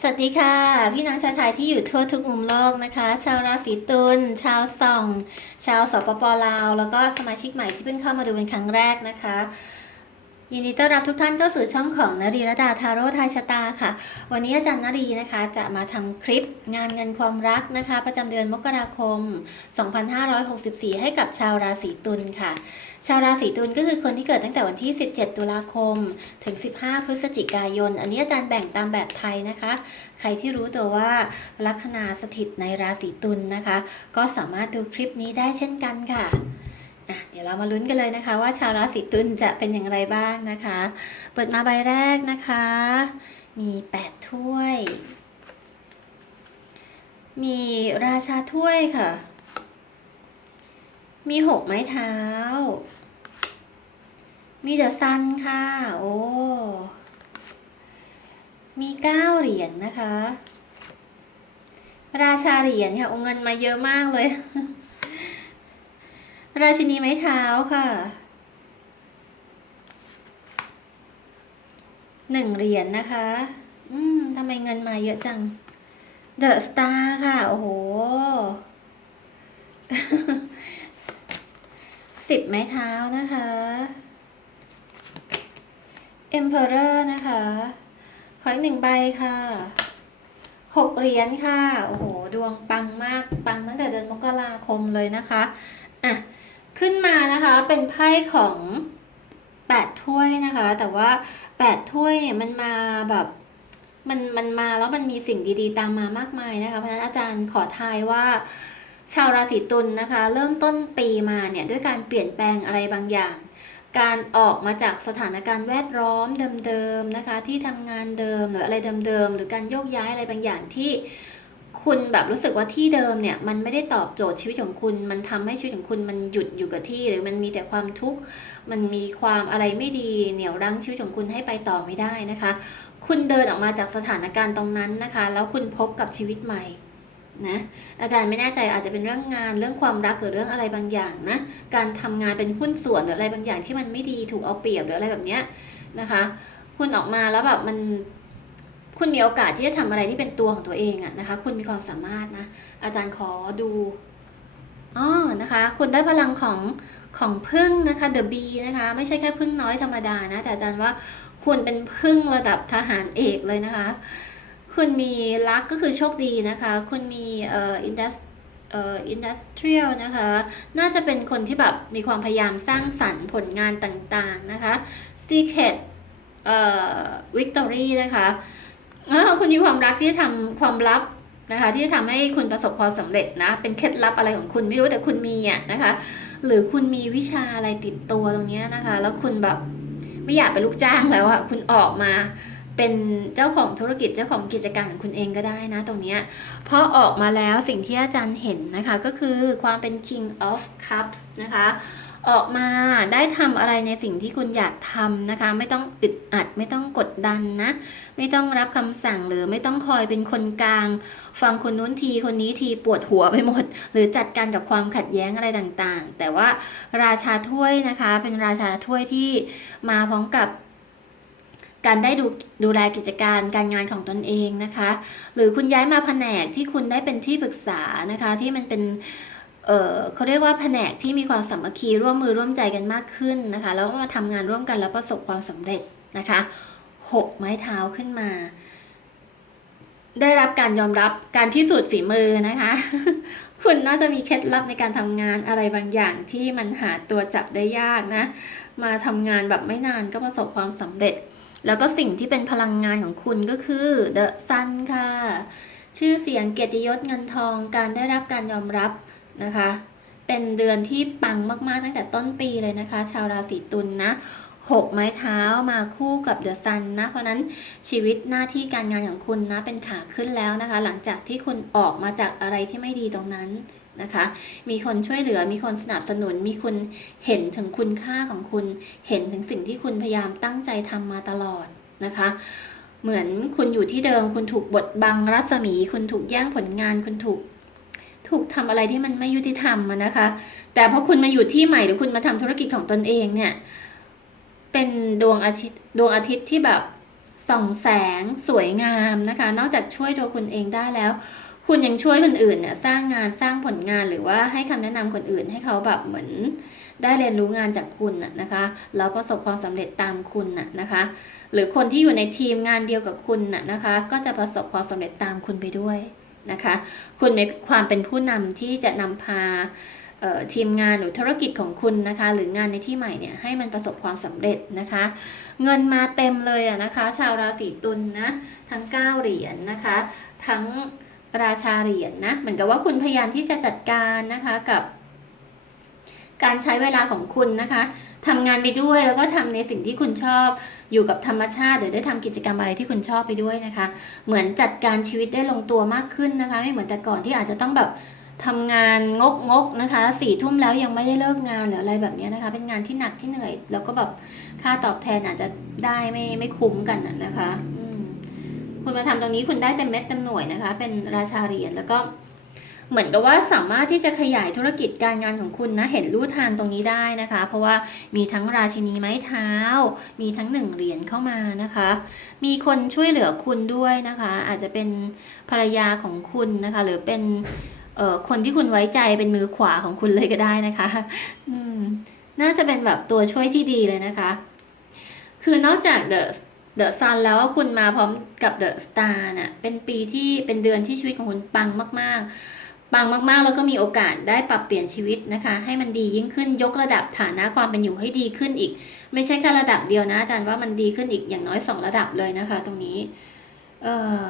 สวัสดีค่ะ พี่น้องชาวไทยที่อยู่ทั่วทุกมุมโลกนะคะ ชาวราศีตุลชาวส่อง ชาวสปปลาว แล้วก็สมาชิกใหม่ที่เพิ่งเข้ามาดูเป็นครั้งแรกนะคะ ยินดีต้อนรับทุกท่านเข้าสู่ช่องของนรีรดาทาโร่ทายชะตาค่ะ วันนี้อาจารย์นรีนะคะจะมาทำคลิปงานเงินความรักนะคะ ประจำเดือนมกราคม 2564 ให้กับชาวราศีตุลค่ะ ชาวราศีตุลก็คือคนที่เกิดตั้งแต่วันที่ 17 ตุลาคม ถึง 15 พฤศจิกายน อันนี้อาจารย์แบ่งตามแบบไทยนะคะ ใครที่รู้ตัวว่าลัคนาสถิตในราศีตุลนะคะ ก็สามารถดูคลิปนี้ได้เช่นกันค่ะ เดี๋ยวเรามาลุ้นกันเลยนะคะ ว่าชาวราศีตุลจะเป็นอย่างไรบ้างนะคะ เปิดมาใบแรกนะคะ มี8ถ้วย มีราชาถ้วยค่ะ มีหกไม้เท้า มีเดอะซันค่ะ โอ้มีเก้าเหรียญนะคะ ราชาเหรียญค่ะอ้เงินมาเยอะมากเลย ราชินีไม้เท้าค่ะหนึ่งเหรียญนะคะ อืมทำไมเงินมาเยอะจังเดอะสตาร์ค่ะ โอ้โหสิบไม้เท้านะคะ Emperor นะคะ ขออีกหนึ่งใบค่ะหกเหรียญค่ะ โอ้โห ดวงปังมาก ปังตั้งแต่เดือนมกราคมเลยนะคะ อะ ขึ้นมานะคะเป็นไพ่ของแปดถ้วยนะคะ แต่ว่าแปดถ้วยเนี่ยมันมาแบบมันมันมาแล้วมันมีสิ่งดีๆ ตามมามากมายนะคะเพราะฉะนั้นอาจารย์ขอทายว่า ชาวราศีตุลนะคะ เริ่มต้นปีมาเนี่ยด้วยการเปลี่ยนแปลงอะไรบางอย่าง การออกมาจากสถานการณ์แวดล้อมเดิมๆนะคะ ที่ทำงานเดิมหรืออะไรเดิมๆหรือการโยกย้ายอะไรบางอย่างที่ คุณแบบรู้สึกว่าที่เดิมเนี่ยมันไม่ได้ตอบโจทย์ชีวิตของคุณ มันทำให้ชีวิตของคุณมันหยุดอยู่กับที่ หรือมันมีแต่ความทุกข์มันมีความอะไรไม่ดีเหนี่ยวรั้งชีวิตของคุณให้ไปต่อไม่ได้นะคะ คุณเดินออกมาจากสถานการณ์ตรงนั้นนะคะ แล้วคุณพบกับชีวิตใหม่นะอาจารย์ไม่แน่ใจอาจจะเป็นเรื่องงานเรื่องความรักหรือเรื่องอะไรบางอย่างนะการทำงานเป็นหุ้นส่วนหรืออะไรบางอย่างที่มันไม่ดีถูกเอาเปรียบหรืออะไรแบบเนี้ยนะคะ คุณออกมาแล้วแบบมัน คุณมีโอกาสที่จะทำอะไรที่เป็นตัวของตัวเองอะนะคะ คุณมีความสามารถนะ อาจารย์ขอดูอ๋อนะคะ คุณได้พลังของของพึ่งนะคะ The Bee นะคะ ไม่ใช่แค่พึ่งน้อยธรรมดานะ แต่อาจารย์ว่าคุณเป็นพึ่งระดับทหารเอกเลยนะคะ คุณมีลักก็คือโชคดีนะคะ คุณมีเอ่ออินดัสเอ่ออินดัสเทรียลนะคะ น่าจะเป็นคนที่แบบมีความพยายามสร้างสรรค์ผลงานต่างๆนะคะ Secret เอ่อ Victory นะคะ คุณมีความรักที่จะทำความลับนะคะ ที่จะทำให้คุณประสบความสำเร็จนะ เป็นเคล็ดลับอะไรของคุณไม่รู้แต่คุณมีอะนะคะ หรือคุณมีวิชาอะไรติดตัวตรงเนี้ยนะคะ แล้วคุณแบบไม่อยากเป็นลูกจ้างแล้วอะคุณออกมาเป็นเจ้าของธุรกิจเจ้าของกิจการของคุณเองก็ได้นะตรงเนี้ยพอออกมาแล้วสิ่งที่อาจารย์เห็นนะคะ ก็คือความเป็น King of Cups นะคะ ออกมาได้ทำอะไรในสิ่งที่คุณอยากทำนะคะ ไม่ต้องอึดอัด ไม่ต้องกดดันนะ ไม่ต้องรับคำสั่งหรือไม่ต้องคอยเป็นคนกลาง ฟังคนนู้นทีคนนี้ทีปวดหัวไปหมด หรือจัดการกับความขัดแย้งอะไรต่างๆ แต่ว่าราชาถ้วยนะคะ เป็นราชาถ้วยที่มาพร้อมกับการได้ดูดูแลกิจการการงานของตนเองนะคะ หรือคุณย้ายมาแผนกที่คุณได้เป็นที่ปรึกษานะคะ ที่มันเป็น เเขาเรียกว่าแผนกที่มีความสามัคคีร่วมมือร่วมใจกันมากขึ้นนะคะ แล้วก็มาทำงานร่วมกันแล้วประสบความสำเร็จนะคะหกไม้เท้าขึ้นมา ได้รับการยอมรับการพิสูจน์ฝีมือนะคะ คุณน่าจะมีเคล็ดลับในการทำงานอะไรบางอย่างที่มันหาตัวจับได้ยากนะ มาทำงานแบบไม่นานก็ประสบความสำเร็จ แล้วก็สิ่งที่เป็นพลังงานของคุณก็คือ The Sun ค่ะ ชื่อเสียงเกียรติยศเงินทอง การได้รับการยอมรับ นะคะ เป็นเดือนที่ปังมากๆตั้งแต่ต้นปีเลยนะคะ ชาวราศีตุลนนะหกไม้เท้ามาคู่กับเดอะซันนะ เพราะนั้นชีวิตหน้าที่การงานของคุณนะเป็นขาขึ้นแล้วนะคะ หลังจากที่คุณออกมาจากอะไรที่ไม่ดีตรงนั้นนะคะ มีคนช่วยเหลือ มีคนสนับสนุน มีคุณเห็นถึงคุณค่าของคุณ เห็นถึงสิ่งที่คุณพยายามตั้งใจทำมาตลอดนะคะ เหมือนคุณอยู่ที่เดิม คุณถูกบดบังรัศมี คุณถูกแย่งผลงาน คุณถูก ถูกทำอะไรที่มันไม่ยุติธรรมนะคะ แต่พอคุณมาอยู่ที่ใหม่หรือคุณมาทำธุรกิจของตนเองเนี่ย เป็นดวงอาทิตย์ดวงอาทิตย์ที่แบบส่องแสงสวยงามนะคะ นอกจากช่วยตัวคุณเองได้แล้ว คุณยังช่วยคนอื่นเนี่ยสร้างงานสร้างผลงานหรือว่าให้คำแนะนำคนอื่นให้เขาแบบเหมือนได้เรียนรู้งานจากคุณน่ะนะคะแล้วประสบความสำเร็จตามคุณน่ะนะคะ หรือคนที่อยู่ในทีมงานเดียวกับคุณน่ะนะคะ ก็จะประสบความสำเร็จตามคุณไปด้วย นะคะ คุณมีความเป็นผู้นำที่จะนำพาทีมงานหรือธุรกิจของคุณนะคะ หรืองานในที่ใหม่เนี่ยให้มันประสบความสำเร็จนะคะ เงินมาเต็มเลยอะนะคะ ชาวราศีตุลนนะทั้ง 9 เหรียญนะคะ ทั้งราชาเหรียญนะเหมือนกับว่าคุณพยายามที่จะจัดการนะคะกับ การใช้เวลาของคุณนะคะทำงานไปด้วยแล้วก็ทำในสิ่งที่คุณชอบอยู่กับธรรมชาติหรือได้ทำกิจกรรมอะไรที่คุณชอบไปด้วยนะคะ เหมือนจัดการชีวิตได้ลงตัวมากขึ้นนะคะ ไม่เหมือนแต่ก่อนที่อาจจะต้องแบบทำงานงกงกนะคะสี่ทุ่มแล้วยังไม่ได้เลิกงานหรืออะไรแบบนี้นะคะ เป็นงานที่หนักที่เหนื่อย แล้วก็แบบค่าตอบแทนอาจจะได้ไม่ไม่คุ้มกันนะนะคะคุณมาทำตรงนี้คุณได้เต็มเม็ดเต็มหน่วยนะคะ เป็นราชาเหรียญแล้วก็ เหมือนกับว่าสามารถที่จะขยายธุรกิจการงานของคุณนะเห็นรูทางตรงนี้ได้นะคะ เพราะว่ามีทั้งราชินีไม้เท้า มีทั้งหนึ่งเหรียญเข้ามานะคะ มีคนช่วยเหลือคุณด้วยนะคะ อาจจะเป็นภรรยาของคุณนะคะ หรือเป็นคนที่คุณไว้ใจเป็นมือขวาของคุณเลยก็ได้นะคะอืมน่าจะเป็นแบบตัวช่วยที่ดีเลยนะคะ คือนอกจาก The The Sun แล้วคุณมาพร้อมกับ The Star น่ะเป็นปีที่เป็นเดือนที่ชีวิตของคุณปังมาก ๆ ปังมากๆ แล้วก็มีโอกาสได้ปรับเปลี่ยนชีวิตนะคะ ให้มันดียิ่งขึ้นยกระดับฐานะความเป็นอยู่ให้ดีขึ้นอีก ไม่ใช่แค่ระดับเดียวนะอาจารย์ว่ามันดีขึ้นอีกอย่างน้อยสองระดับเลยนะคะ ตรงนี้เอ่อ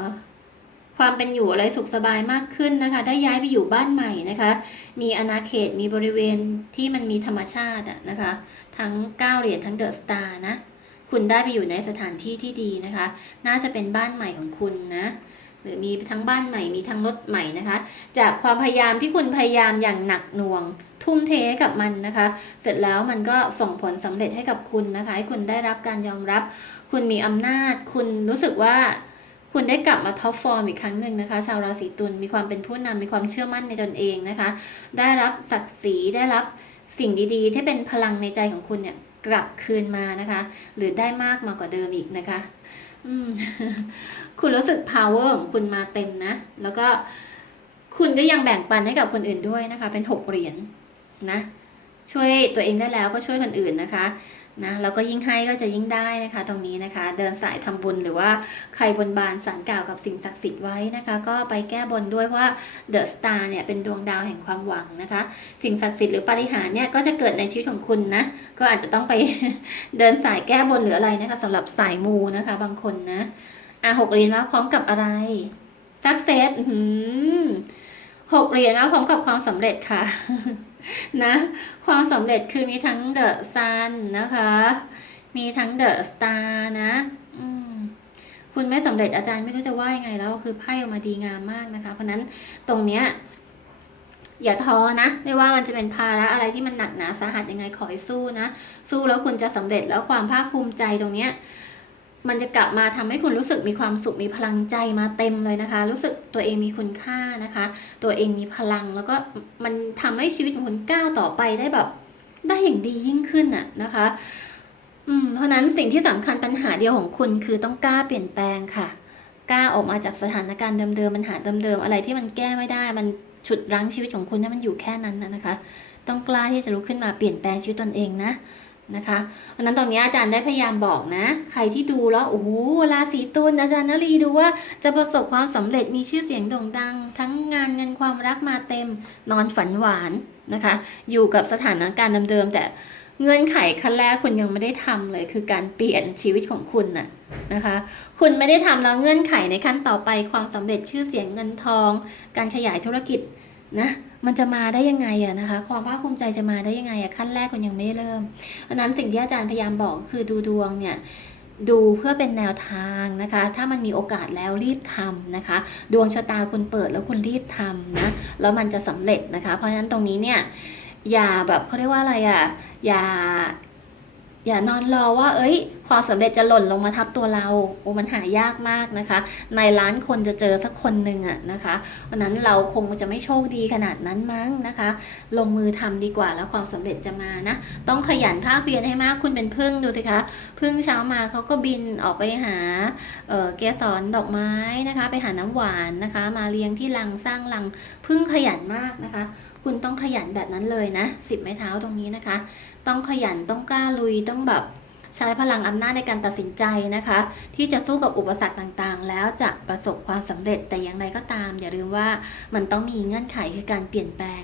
ความเป็นอยู่อะไรสุขสบายมากขึ้นนะคะ ได้ย้ายไปอยู่บ้านใหม่นะคะ มีอาณาเขตมีบริเวณที่มันมีธรรมชาติอะนะคะ ทั้ง9เหรียญทั้งเดอะสตาร์นะ คุณได้ไปอยู่ในสถานที่ที่ดีนะคะ น่าจะเป็นบ้านใหม่ของคุณนะ หรือมีทั้งบ้านใหม่มีทั้งรถใหม่นะคะ จากความพยายามที่คุณพยายามอย่างหนักหน่วง ทุ่มเทให้กับมันนะคะ เสร็จแล้วมันก็ส่งผลสำเร็จให้กับคุณนะคะ ให้คุณได้รับการยอมรับ คุณมีอำนาจ คุณรู้สึกว่าคุณได้กลับมาท็อปฟอร์มอีกครั้งหนึ่งนะคะ ชาวราศีตุลมีความเป็นผู้นำมีความเชื่อมั่นในตนเองนะคะ ได้รับศักดิ์ศรีได้รับสิ่งดีๆ ที่เป็นพลังในใจของคุณเนี่ยกลับคืนมานะคะ หรือได้มากมากกว่าเดิมอีกนะคะ คุณรู้สึก power ของคุณมาเต็มนะ แล้วก็คุณก็ยังแบ่งปันให้กับคนอื่นด้วยนะคะ เป็นหกเหรียญนะ ช่วยตัวเองได้แล้วก็ช่วยคนอื่นนะคะ นะแล้วก็ยิ่งให้ก็จะยิ่งได้นะคะ ตรงนี้นะคะ เดินสายทำบุญหรือว่าใครบนบานสารกล่าวกับสิ่งศักดิ์สิทธิ์ไว้นะคะ ก็ไปแก้บนด้วยเพราะว่าเดอะสตาร์เนี่ยเป็นดวงดาวแห่งความหวังนะคะ สิ่งศักดิ์สิทธิ์หรือปาฏิหาริย์เนี่ยก็จะเกิดในชีวิตของคุณนะก็อาจจะต้องไปเดินสายแก้บนหรืออะไรนะคะสำหรับสายมูนะคะ บางคนนะอะหกเหรียญมาพร้อมกับอะไรสักเซสหกเหรียญมาพร้อมกับความสำเร็จค่ะ นะ ความสำเร็จคือมีทั้งเดอะซันนะคะ มีทั้งเดอะสตาร์นะคุณไม่สำเร็จอาจารย์ไม่รู้จะว่ายังไงแล้ว คือไพ่ออกมาดีงามมากนะคะ เพราะนั้นตรงเนี้ยอย่าท้อนะไม่ว่ามันจะเป็นภาระอะไรที่มันหนักหนาสาหัสยังไงขอให้สู้นะ สู้แล้วคุณจะสำเร็จแล้วความภาคภูมิใจตรงเนี้ย มันจะกลับมาทำให้คุณรู้สึกมีความสุขมีพลังใจมาเต็มเลยนะคะ รู้สึกตัวเองมีคุณค่านะคะ ตัวเองมีพลังแล้วก็มันทำให้ชีวิตของคุณก้าวต่อไปได้แบบ ได้อย่างดียิ่งขึ้นน่ะนะคะ อืมเพราะนั้นสิ่งที่สำคัญปัญหาเดียวของคุณคือต้องกล้าเปลี่ยนแปลงค่ะกล้าออกมาจากสถานการณ์เดิมๆปัญหาเดิมๆอะไรที่มันแก้ไม่ได้ มันฉุดรั้งชีวิตของคุณให้มันอยู่แค่นั้นนะนะคะ ต้องกล้าที่จะลุกขึ้นมาเปลี่ยนแปลงชีวิตตนเองนะ นะคะเพราะนั้นตรงนี้อาจารย์ได้พยายามบอกนะ ใครที่ดูแล้วโอ้โหราศีตุลอาจารย์นลีดูว่าจะประสบความสำเร็จมีชื่อเสียงโด่งดัง ทั้งงานเงินความรักมาเต็มนอนฝันหวานนะคะ อยู่กับสถานการณ์เดิมๆแต่เงื่อนไขขั้นแรกคุณยังไม่ได้ทำเลย คือการเปลี่ยนชีวิตของคุณน่ะนะคะ คุณไม่ได้ทำแล้วเงื่อนไขในขั้นต่อไปความสำเร็จชื่อเสียงเงินทอง การขยายธุรกิจ นะมันจะมาได้ยังไงอะนะคะ ความภาคภูมิใจจะมาได้ยังไงอะขั้นแรกคุณยังไม่เริ่มเพราะนั้นสิ่งที่อาจารย์พยายามบอกก็คือดูดวงเนี่ยดูเพื่อเป็นแนวทางนะคะ ถ้ามันมีโอกาสแล้วรีบทำนะคะ ดวงชะตาคุณเปิดแล้วคุณรีบทำนะ แล้วมันจะสำเร็จนะคะ เพราะฉะนั้นตรงนี้เนี่ย อย่าแบบเขาเรียกว่าอะไรอะ่ะ อย่า อย่านอนรอว่า เอ้ย ความสำเร็จจะหล่นลงมาทับตัวเราโอ้มันหายากมากนะคะ ในล้านคนจะเจอสักคนหนึ่งอะนะคะวันนั้นเราคงจะไม่โชคดีขนาดนั้นมั้งนะคะ ลงมือทำดีกว่าแล้วความสำเร็จจะมานะ ต้องขยันภาคเพียรให้มากคุณเป็นพึ่งดูสิคะพึ่งเช้ามาเขาก็บินออกไปหาเเกสรดอกไม้นะคะ ไปหาน้ำหวานนะคะ มาเลี้ยงที่รังสร้างรังพึ่งขยันมากนะคะ คุณต้องขยันแบบนั้นเลยนะสิบไม้เท้าตรงนี้นะคะ ต้องขยันต้องกล้าลุยต้องแบบใช้พลังอำนาจในการตัดสินใจนะคะ ที่จะสู้กับอุปสรรคต่างๆ แล้วจะประสบความสำเร็จแต่อย่างไรก็ตาม อย่าลืมว่ามันต้องมีเงื่อนไขคือการเปลี่ยนแปลง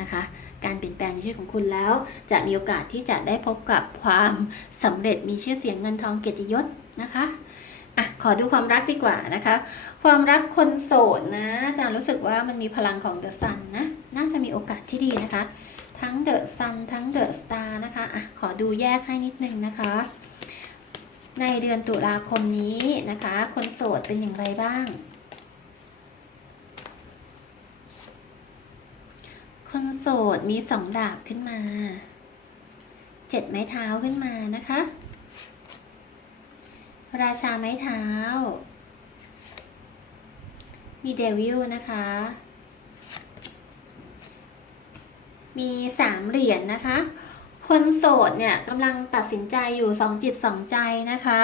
นะคะ การเปลี่ยนแปลงในชีวิตของคุณแล้ว จะมีโอกาสที่จะได้พบกับความสำเร็จมีชื่อเสียงเงินทองเกียรติยศนะคะ อะขอดูความรักดีกว่านะคะ ความรักคนโสดนะอาจารย์รู้สึกว่ามันมีพลังของเดอะซันนะน่าจะมีโอกาสที่ดีนะคะ ทั้งเดอะซันทั้งเดอะสตาร์นะคะอะขอดูแยกให้นิดนึงนะคะ ในเดือนตุลาคมนี้นะคะ คนโสดเป็นอย่างไรบ้าง คนโสดมีสองดาบขึ้นมาเจ็ดไม้เท้าขึ้นมานะคะ ราชาไม้เท้า มีเดวิลนะคะ มีสามเหรียญนนะคะ คนโสดเนี่ยกำลังตัดสินใจอยู่สองจิตสองใจนะคะ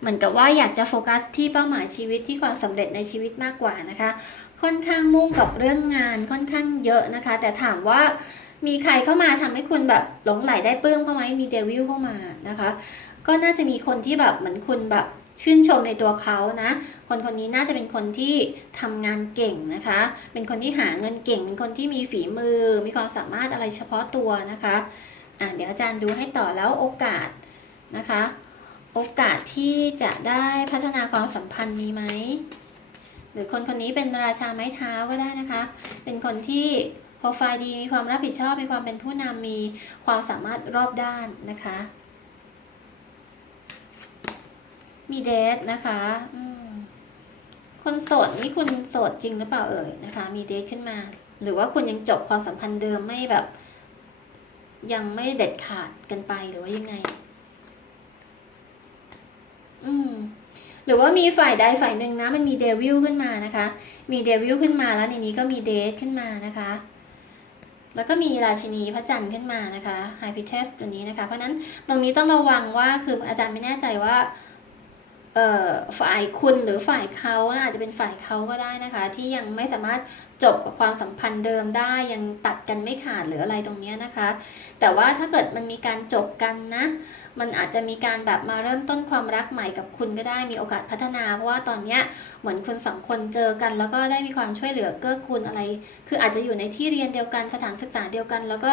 เหมือนกับว่าอยากจะโฟกัสที่เป้าหมายชีวิตที่ความสำเร็จในชีวิตมากกว่านะคะ ค่อนข้างมุ่งกับเรื่องงานค่อนข้างเยอะนะคะ แต่ถามว่ามีใครเข้ามาทำให้คุณแบบหลงไหลได้ปลื้มเข้าไหมมีเดวิลเข้ามานะคะ ก็น่าจะมีคนที่แบบเหมือนคุณแบบชื่นชมในตัวเขานะ คนคนนี้น่าจะเป็นคนที่ทำงานเก่งนะคะ เป็นคนที่หาเงินเก่ง เป็นคนที่มีฝีมือ มีความสามารถอะไรเฉพาะตัวนะคะอะเดี๋ยวอาจารย์ดูให้ต่อแล้วโอกาสนะคะ โอกาสที่จะได้พัฒนาความสัมพันธ์มีไหม หรือคนคนนี้เป็นราชาไม้เท้าก็ได้นะคะ เป็นคนที่โปรไฟล์ดี มีความรับผิดชอบ มีความเป็นผู้นำมีความสามารถรอบด้านนะคะ มีเดทนะคะคนโสดนี่คุณโสดจริงหรือเปล่าเอ่ยนะคะ มีเดทขึ้นมา หรือว่าคุณยังจบความสัมพันธ์เดิมไม่แบบ ยังไม่เด็ดขาดกันไปหรือว่ายังไง อืม หรือว่ามีฝ่ายใดฝ่ายหนึ่งนะ มันมีเดวิลขึ้นมานะคะ มีเดวิลขึ้นมาแล้วในนี้ก็มีเดทขึ้นมานะคะแล้วก็มีราชินีพระจันทร์ขึ้นมานะคะไฮพิเทสตัวนี้นะคะ เพราะนั้นตรงนี้ต้องระวังว่าคืออาจารย์ไม่แน่ใจว่า ฝ่ายคุณหรือฝ่ายเขาอาจจะเป็นฝ่ายเขาก็ได้นะคะ ที่ยังไม่สามารถจบกับความสัมพันธ์เดิมได้ยังตัดกันไม่ขาดหรืออะไรตรงเนี้ยนะคะ แต่ว่าถ้าเกิดมันมีการจบกันนะ มันอาจจะมีการแบบมาเริ่มต้นความรักใหม่กับคุณก็ได้มีโอกาสพัฒนา เพราะว่าตอนเนี้ยเหมือนคุณสองคนเจอกัน แล้วก็ได้มีความช่วยเหลือเกื้อกูลอะไร คืออาจจะอยู่ในที่เรียนเดียวกันสถานศึกษาเดียวกัน แล้วก็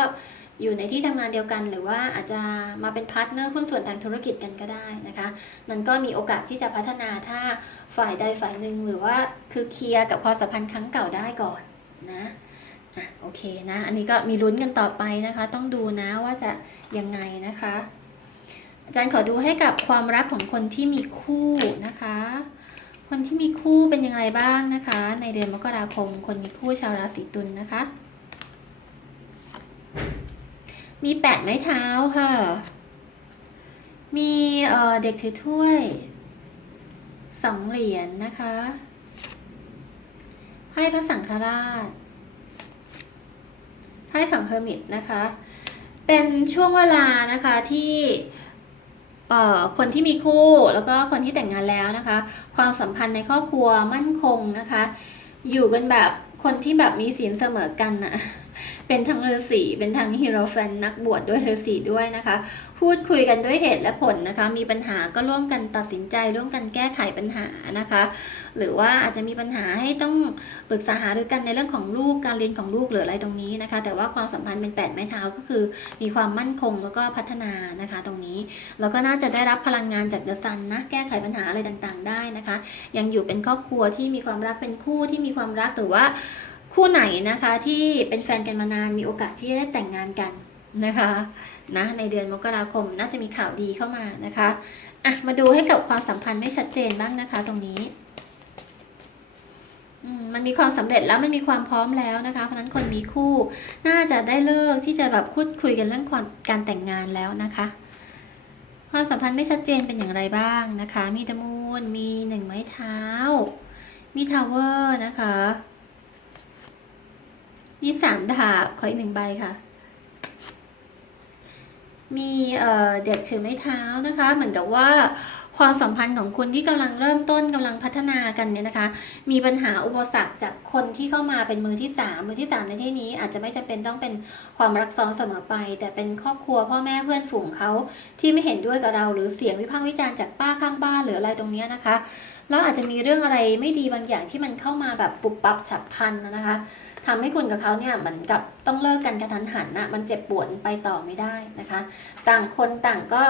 อยู่ในที่ทำงานเดียวกัน หรือว่าอาจจะมาเป็นพาร์ทเนอร์หุ้นส่วนทางธุรกิจกันก็ได้นะคะมันก็มีโอกาสที่จะพัฒนาถ้าฝ่ายใดฝ่ายหนึ่งหรือว่าคือเคลียร์กับความสัมพันธ์ครั้งเก่าได้ก่อนนะอะโอเคนะอันนี้ก็มีลุ้นกันต่อไปนะคะ ต้องดูนะว่าจะยังไงนะคะ อาจารย์ขอดูให้กับความรักของคนที่มีคู่นะคะ คนที่มีคู่เป็นย่างไรบ้างนะคะ ในเดือนมกราคมคนมีคู่ชาวราศีตุลนนะคะ มีแปดไม้เท้าค่ะ มีเด็กถือถ้วยสองเหรียญนนะคะไพ่พระสังฆราชไพ่ของเฮอร์มิตนะคะ เป็นช่วงเวลานะคะที่คนที่มีคู่แล้วก็คนที่แต่งงานแล้วนะคะ ความสัมพันธ์ในครอบครัวมั่นคงนะคะ อยู่กันแบบคนที่แบบมีศีลเสมอกันนะ เป็นทั้งฤาษีเป็นทั้งฮีโร่แฟนนักบวชดด้วยฤาษีด้วยนะคะ พูดคุยกันด้วยเหตุและผลนะคะ มีปัญหาก็ร่วมกันตัดสินใจ ร่วมกันแก้ไขปัญหานะคะ หรือว่าอาจจะมีปัญหาให้ต้องปรึกษาหารือกันในเรื่องของลูกการเรียนของลูกหรืออะไรตรงนี้นะคะ แต่ว่าความสัมพันธ์เป็นแปดไม้เท้าก็คือ มีความมั่นคงแล้วก็พัฒนานะคะ ตรงนี้แล้วก็น่าจะได้รับพลังงานจากเดอะซันนะแก้ไขปัญหาอะไรต่างๆ ได้นะคะ ยังอยู่เป็นครอบครัวที่มีความรักเป็นคู่ที่มีความรักหรือว่า คู่ไหนนะคะที่เป็นแฟนกันมานานมีโอกาสที่จะได้แต่งงานกันนะคะนะในเดือนมกราคมน่าจะมีข่าวดีเข้ามานะคะอะมาดูให้กับความสัมพันธ์ไม่ชัดเจนบ้างนะคะตรงนี้มันมีความสำเร็จแล้วมันมีความพร้อมแล้วนะคะ เพราะฉะนั้นคนมีคู่น่าจะได้เลิกที่จะแบบพูดคุยกันเรื่องความการแต่งงานแล้วนะคะคความสัมพันธ์ไม่ชัดเจนเป็นอย่างไรบ้างนะคะ มีตะมูลมีหนึ่งไม้เท้า มีทาวเวอร์นะคะ มีสามดาบขออีกหนึ่งใบค่ะ มีเเด็กถือไม้เท้านะคะ เหมือนกับว่าความสัมพันธ์ของคุณที่กำลังเริ่มต้นกำลังพัฒนากันเนี่ยนะคะ มีปัญหาอุปสรรคจากคนที่เข้ามาเป็นมือที่สามมือที่สามในที่นี้ อาจจะไม่จำเป็นต้องเป็นความรักซ้อนเสมอไป แต่เป็นครอบครัวพ่อแม่เพื่อนฝูงเขาที่ไม่เห็นด้วยกับเรา หรือเสียงวิพากษ์วิจารณ์จากป้าข้างบ้านหรืออะไรตรงเนี้ยนะคะแล้วอาจจะมีเรื่องอะไรไม่ดีบางอย่างที่มันเข้ามาแบบปุบปับฉับพลันนะคะ ทำให้คุณกับเขาเนี่ยเหมือนกับต้องเลิกกันกระทันหันนะมันเจ็บปวดไปต่อไม่ได้นะคะ ต่างคนต่างก็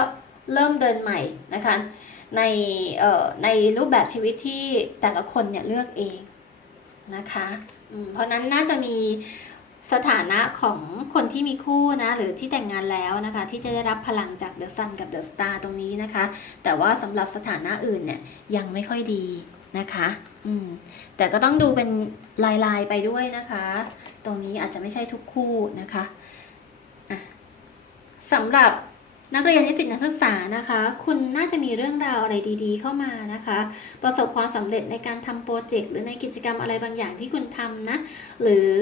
เริ่มเดินใหม่นะคะในในรูปแบบชีวิตที่แต่ละคนเนี่ยเลือกเองนะคะเพราะนั้นน่าจะมีสถานะของคนที่มีคู่นะหรือที่แต่งงานแล้วนะคะ ที่จะได้รับพลังจากเดอะซันกับเดอะสตาร์ตรงนี้นะคะ แต่ว่าสำหรับสถานะอื่นเนี่ยยังไม่ค่อยดีนะคะ อืมแต่ก็ต้องดูเป็นลายๆไปด้วยนะคะ ตรงนี้อาจจะไม่ใช่ทุกคู่นะคะะสำหรับนักเรียนนิสิตนักศึกษานะคะ คุณน่าจะมีเรื่องราวอะไรดีๆ เข้ามานะคะ ประสบความสำเร็จในการทำโปรเจกต์หรือในกิจกรรมอะไรบางอย่างที่คุณทำนะ หรือ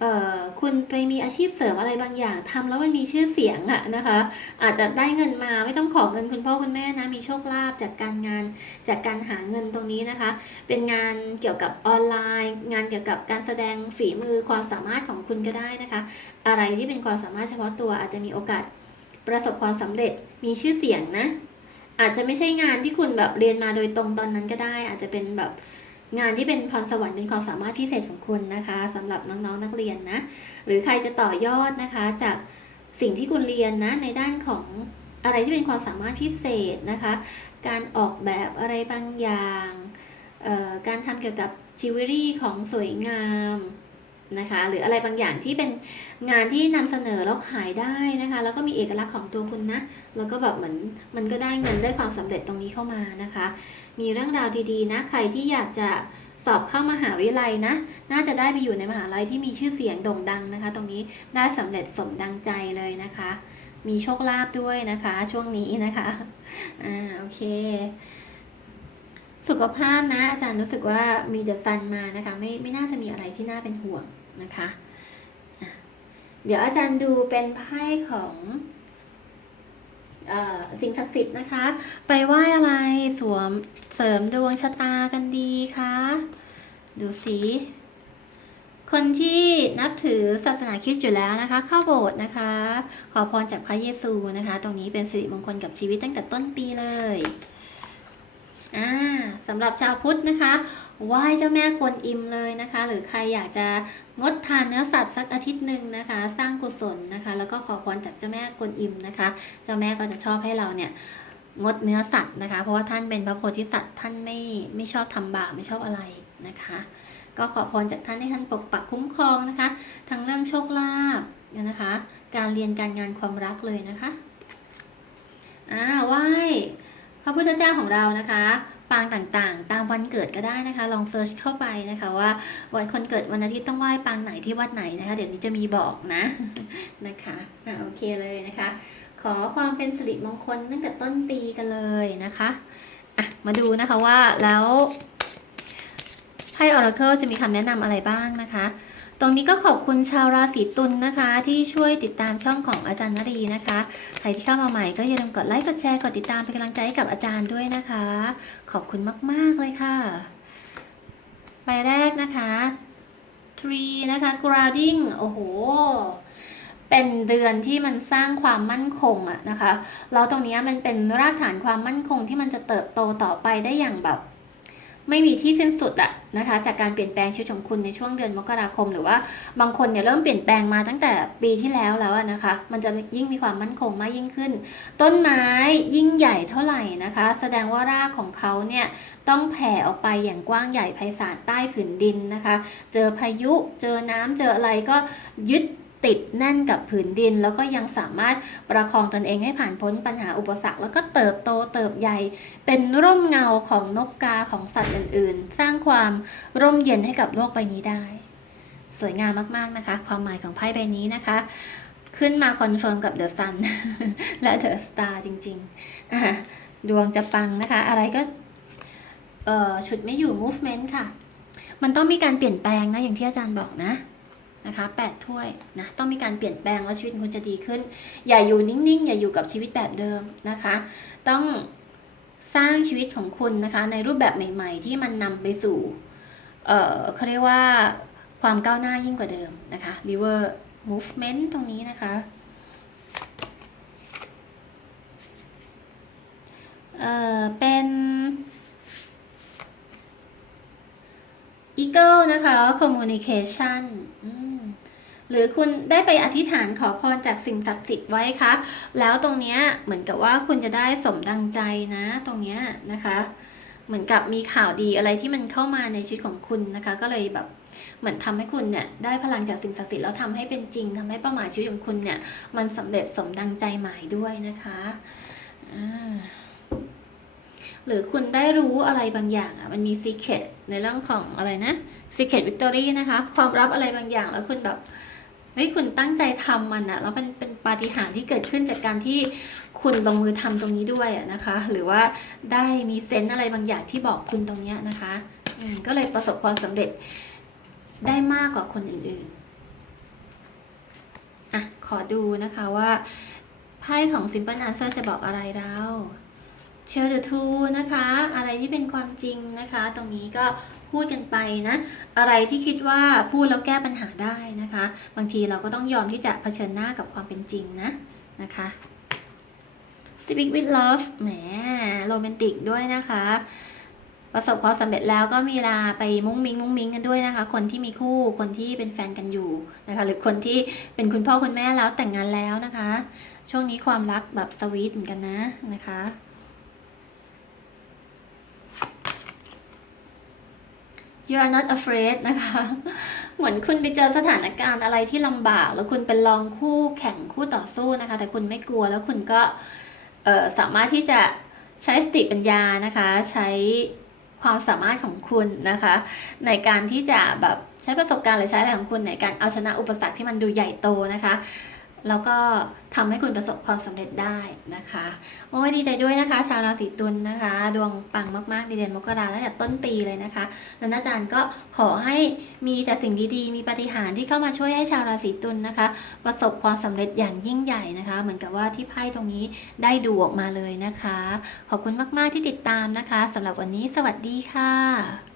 เอ่อคุณไปมีอาชีพเสริมอะไรบางอย่างทำแล้วมันมีชื่อเสียงอะนะคะ อาจจะได้เงินมาไม่ต้องขอเงินคุณพ่อคุณแม่นะ มีโชคลาภจากการงานจากการหาเงินตรงนี้นะคะ เป็นงานเกี่ยวกับออนไลน์ งานเกี่ยวกับการแสดงฝีมือความสามารถของคุณก็ได้นะคะ อะไรที่เป็นความสามารถเฉพาะตัวอาจจะมีโอกาสประสบความสำเร็จมีชื่อเสียงนะ อาจจะไม่ใช่งานที่คุณแบบเรียนมาโดยตรงตอนนั้นก็ได้ อาจจะเป็นแบบ งานที่เป็นพรสวรรค์เป็นความสามารถพิเศษของคุณนะคะสำหรับน้องๆนนักเรียนนะ หรือใครจะต่อยอดนะคะ จากสิ่งที่คุณเรียนนะในด้านของอะไรที่เป็นความสามารถพิเศษนะคะ การออกแบบอะไรบางอย่าง การทำเกี่ยวกับจิวเวลรี่ของสวยงาม นะคะ หรืออะไรบางอย่างที่เป็นงานที่นำเสนอแล้วขายได้นะคะ แล้วก็มีเอกลักษณ์ของตัวคุณนะ แล้วก็แบบเหมือนมันก็ได้เงินได้ความสำเร็จตรงนี้เข้ามานะคะ มีเรื่องราวดีๆนะใครที่อยากจะสอบเข้ามหาวิทยาลัยนะ น่าจะได้ไปอยู่ในมหาลัยที่มีชื่อเสียงโด่งดังนะคะ ตรงนี้ได้สำเร็จสมดังใจเลยนะคะ มีโชคลาภด้วยนะคะ ช่วงนี้นะคะอ่าโอเค สุขภาพนะ อาจารย์รู้สึกว่ามีเดอะซันมานะคะ ไม่ไม่น่าจะมีอะไรที่น่าเป็นห่วง นะคะ เดี๋ยวอาจารย์ดูเป็นไพ่ของสิ่งศักดิ์สิทธิ์นะคะ ไปไหว้อะไรสวมเสริมดวงชะตากันดีคะ ดูสิคนที่นับถือศาสนาคริสต์อยู่แล้วนะคะ เข้าโบสถ์นะคะ ขอพรจากพระเยซูนะคะ ตรงนี้เป็นสิริมงคลกับชีวิตตั้งแต่ต้นปีเลย อ่าสำหรับชาวพุทธนะคะไหว้เจ้าแม่กวนอิมเลยนะคะ หรือใครอยากจะงดทานเนื้อสัตว์สักอาทิตย์หนึ่งนะคะ สร้างกุศลนะคะ แล้วก็ขอพรจากเจ้าแม่กวนอิมนะคะ เจ้าแม่ก็จะชอบให้เราเนี่ยงดเนื้อสัตว์นะคะ เพราะว่าท่านเป็นพระโพธิสัตว์ท่านไม่ไม่ชอบทำบาปไม่ชอบอะไรนะคะ ก็ขอพรจากท่านให้ท่านปกปักคุ้มครองนะคะ ทั้งเรื่องโชคลาภนะคะ การเรียนการงานความรักเลยนะคะอ่าไหว้ ระพุทธเจ้าของเรานะคะปางต่างๆ ตามวันเกิดก็ได้นะคะ ลองเซิร์ชเข้าไปนะคะว่าวันคนเกิดวันอาทิตย์ต้องไหว้ปางไหนที่วัดไหนนะคะ เดี๋ยวนี้จะมีบอกนะนะคะอ่าโอเคเลยนะคะ ขอความเป็นสิริมงคลตั้งแต่ต้นปีกันเลยนะคะอะมาดูนะคะว่าแล้วไพ่ Oracle จะมีคำแนะนำอะไรบ้างนะคะ ตรงนี้ก็ขอบคุณชาวราศีตุลนะคะ ที่ช่วยติดตามช่องของอาจารย์นรีนะคะ ใครที่เข้ามาใหม่ก็อย่าลืมกดไลค์กดแชร์กดติดตามเป็นกำลังใจให้กับอาจารย์ด้วยนะคะ ขอบคุณมาก ๆ เลยค่ะ ใบแรกนะคะ tree นะคะ grounding โอ้โหเป็นเดือนที่มันสร้างความมั่นคงอะนะคะแล้วตรงนี้มันเป็นรากฐานความมั่นคงที่มันจะเติบโตต่อไปได้อย่างแบบ ไม่มีที่สิ้นสุดอะนะคะ จากการเปลี่ยนแปลงชีวิตของคุณในช่วงเดือนมกราคม หรือว่าบางคนเนี่ยเริ่มเปลี่ยนแปลงมาตั้งแต่ปีที่แล้วแล้วนะคะ มันจะยิ่งมีความมั่นคงมากยิ่งขึ้น ต้นไม้ยิ่งใหญ่เท่าไหร่นะคะ แสดงว่ารากของเขาเนี่ยต้องแผ่ออกไปอย่างกว้างใหญ่ไพศาลใต้ผืนดินนะคะ เจอพายุ เจอน้ำเจออะไรก็ยึด ติดแน่นกับผืนดิน แล้วก็ยังสามารถประคองตนเองให้ผ่านพ้นปัญหาอุปสรรค แล้วก็เติบโตเติบใหญ่ เป็นร่มเงาของนกกาของสัตว์อื่นๆ สร้างความร่มเย็นให้กับโลกใบนี้ได้ สวยงามมากๆนะคะ ความหมายของไพ่ใบนี้นะคะ ขึ้นมาคอนเฟิร์มกับเดอะซันและเดอะสตาร์จริงๆดวงจะปังนะคะ อะไรก็เอ่อฉุดไม่อยู่ movement ค่ะ มันต้องมีการเปลี่ยนแปลงนะ อย่างที่อาจารย์บอกนะ นะคะแปดถ้วยนะต้องมีการเปลี่ยนแปลงแล้วชีวิตคุณจะดีขึ้น อย่าอยู่นิ่งๆ อย่าอยู่กับชีวิตแบบเดิมนะคะ ต้องสร้างชีวิตของคุณนะคะในรูปแบบใหม่ ๆ ที่มันนำไปสู่ เอ่อเขาเรียกว่าความก้าวหน้ายิ่งกว่าเดิมนะคะ river movement ตรงนี้นะคะเอ่อเป็น Eagle นะคะ communication อืม หรือคุณได้ไปอธิษฐานขอพรจากสิ่งศักดิ์สิทธิ์ไว้คะแล้วตรงเนี้ยเหมือนกับว่าคุณจะได้สมดังใจนะ ตรงเนี้ยนะคะ เหมือนกับมีข่าวดีอะไรที่มันเข้ามาในชีวิตของคุณนะคะ ก็เลยแบบเหมือนทำให้คุณเนี่ยได้พลังจากสิ่งศักดิ์สิทธิ์แล้วทำให้เป็นจริงทำให้เป้าหมายชีวิตของคุณเนี่ยมันสำเร็จสมดังใจหมายด้วยนะคะหรือคุณได้รู้อะไรบางอย่างอะมันมี secret ในเรื่องของอะไรนะ secret victory นะคะ ความลับอะไรบางอย่างแล้วคุณแบบ เฮ้ยคุณตั้งใจทำมันอะแล้วมันเป็นปาฏิหาริย์ที่เกิดขึ้นจากการที่คุณลงมือทำตรงนี้ด้วยนะคะ หรือว่าได้มีเซนส์อะไรบางอย่างที่บอกคุณตรงเนี้ยนะคะก็เลยประสบความสำเร็จได้มากกว่าคนอื่นๆอะขอดูนะคะว่าไพ่ของ Simple Answer จะบอกอะไรเราเชลเดอ two นะคะ อะไรที่เป็นความจริงนะคะ ตรงนี้ก็ พูดกันไปนะ อะไรที่คิดว่าพูดแล้วแก้ปัญหาได้นะคะ บางทีเราก็ต้องยอมที่จะเผชิญหน้ากับความเป็นจริงนะนะคะ Speak with love แหมโรแมนติกด้วยนะคะประสบความสำเร็จแล้วก็มีเวลาไปมุ้งมิ้งมุ้งมิ้งกันด้วยนะคะ คนที่มีคู่คนที่เป็นแฟนกันอยู่นะคะหรือคนที่เป็นคุณพ่อคุณแม่แล้วแต่งงานแล้วนะคะ ช่วงนี้ความรักแบบสวีทเหมือนกันนะนะคะ you are not afraid นะคะ เหมือนคุณไปเจอสถานการณ์อะไรที่ลำบาก แล้วคุณเป็นลองคู่แข่งคู่ต่อสู้นะคะ แต่คุณไม่กลัวแล้วคุณก็สามารถที่จะใช้สติปัญญานะคะ ใช้ความสามารถของคุณนะคะ ในการที่จะแบบใช้ประสบการณ์หรือใช้อะไรของคุณในการเอาชนะอุปสรรคที่มันดูใหญ่โตนะคะ แล้วก็ทำให้คุณประสบความสำเร็จได้นะคะโอ้ยดีใจด้วยนะคะ ชาวราศีตุลนะคะ ดวงปังมากๆในเดือนมกราตั้งแต่ต้นปีเลยนะคะแล้วอาจารย์ก็ขอให้มีแต่สิ่งดีๆ มีปาฏิหาริย์ที่เข้ามาช่วยให้ชาวราศีตุลนะคะ ประสบความสำเร็จอย่างยิ่งใหญ่นะคะ เหมือนกับว่าที่ไพ่ตรงนี้ได้ดูออกมาเลยนะคะ ขอบคุณมากๆที่ติดตามนะคะสำหรับวันนี้สวัสดีค่ะ